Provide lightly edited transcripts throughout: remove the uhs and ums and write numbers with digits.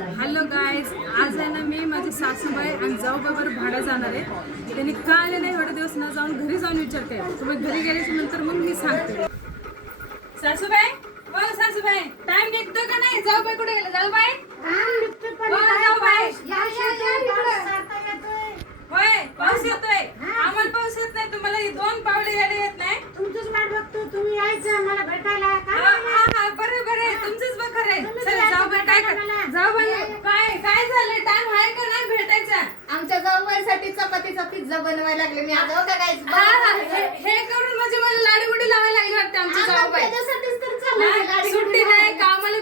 Hello guys, आज आहे ना मी माझी सासूबाई आणि जाऊबाईवर भाडं जाणार आहे. त्यांनी का आले नाही एवढे दिवस न जाऊन घरी जाऊन विचारते. तुम्ही घरी गेल्याच्या नंतर मग मी सांगते. सासूबाई, हो सासूबाई, टाइम निघतो का नाही? जाऊबाई कुठे गेले? जाऊबाई, होय पाऊस येतोय. आम्हाला पाऊस येत नाही, तुम्हाला दोन पावले यायला येत नाही. तुमचंच वाट बघतो, तुम्ही यायचं मला भेटायला. बरे बरे, तुमचंच बघ खरंय. जाऊबाई काय जाऊबाई काय झालं? टाइम आहे का नाही भेटायचा? आमच्या जाऊबाईसाठी चपातीचा पिझ्झा बनवायला लागले. मी आता का काय हे करून म्हणजे मला लाडीगुडी लावायला लागली वाटते आमची जाऊबाई. त्याच्यासाठीच तर चाललंय. सुट्टी नाही, कामाला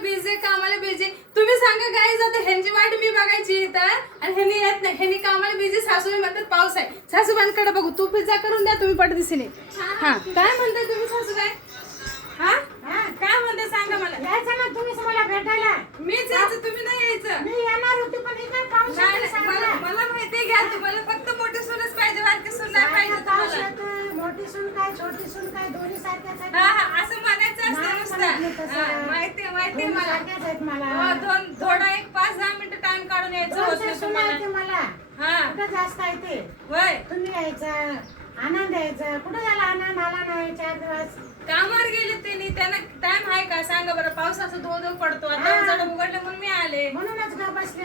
बिझी. तुम्ही सांगा गाईज, आता ह्यांची वाट मी बघायची इथं आणि ह्यांनी येत नाही. ह्यांनी कामाला बिझी, सासूबाई म्हणतात पाऊस आहे. सासूबाईंकडे बघू, तू पिझ्झा करून द्या तुम्ही पटदिशीने. हा, काय म्हणताय तुम्ही सासूबाई? हा, काय म्हणताय सांगा मला. यायचं ना तुम्हीच मला भेटायला. मीच यायचं, तुम्ही नाही यायचं. मी येणार होती पण इकडे पाऊस नाही, येतोय नाही, सांगा. मला माहिती घ्या, तुम्हाला फक्त मोठी सूनच पाहिजे, बारकी सून नाही पाहिजे सांगा, पाऊस तुम्हाला. येतोय. मोठी सून काय छोटी सून काय दोन्ही सारख्याच आहेत. हा, असं म्हणायचं असतं नाही नुसतं. म्हणत मी तसं. हा, माहिती दोन्ही मला. सारख्याच आहेत मला. हो, थोडा एक 5-10 मिनिटं टाइम काढून यायचं होत दोन नाही सून आहेत तुम्हाला. मला. हा, कुठं जास्त आहे ते. होय. तुम्ही यायचं, आनंद यायचा. कुठं झाला आनंद? आला नाही 4 दिवस. कामावर गेले त्यांनी, त्यांना टाइम आहे का सांगा बरं? पाऊस असं धो धो पडतो, आता जरा उघडलं म्हणून मी आले. म्हणूनच ग बसले.